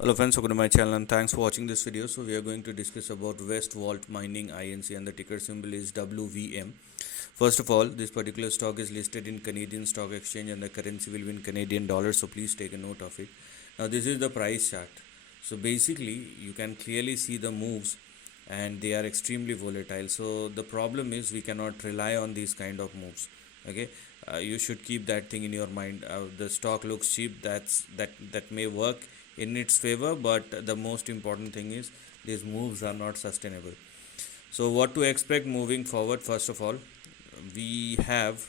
Hello friends, welcome to my channel and thanks for watching this video. So we are going to discuss about West Vault Mining Inc. and the ticker symbol is WVM. First of all, this particular stock is listed in Canadian Stock Exchange and the currency will be in Canadian dollars, so please take a note of it. Now this is the price chart. So basically you can clearly see the moves and they are extremely volatile. So the problem is we cannot rely on these kind of moves. Okay, you should keep that thing in your mind. The stock looks cheap, that may work in its favor, but the most important thing is these moves are not sustainable. So what to expect moving forward? First of all, we have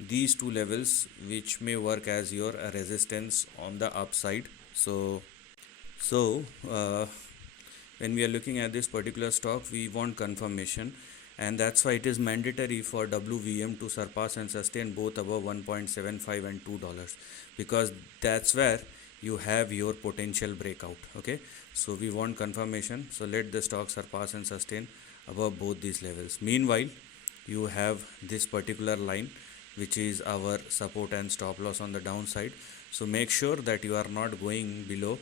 these two levels which may work as your resistance on the upside. So when we are looking at this particular stock, we want confirmation, and that's why it is mandatory for WVM to surpass and sustain both above 1.75 and $2, because that's where you have your potential breakout. Okay, so we want confirmation, so let the stock surpass and sustain above both these levels. Meanwhile, you have this particular line which is our support and stop loss on the downside. So make sure that you are not going below,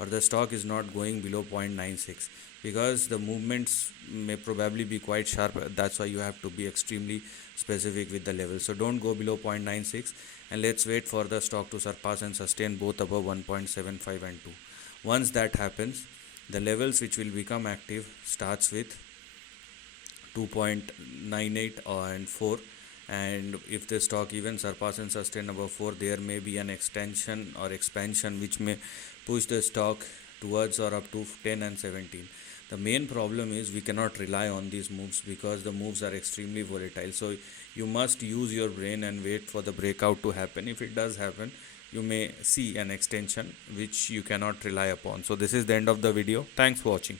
or the stock is not going below 0.96, because the movements may probably be quite sharp. That's why you have to be extremely specific with the level. So don't go below 0.96, and let's wait for the stock to surpass and sustain both above 1.75 and 2. Once that happens, the levels which will become active starts with 2.98 and 4, and if the stock even surpass and sustain above 4, there may be an extension or expansion which may push the stock towards or up to 10 and 17. The main problem is we cannot rely on these moves because the moves are extremely volatile. So you must use your brain and wait for the breakout to happen. If it does happen, you may see an extension which you cannot rely upon. So this is the end of the video. Thanks for watching.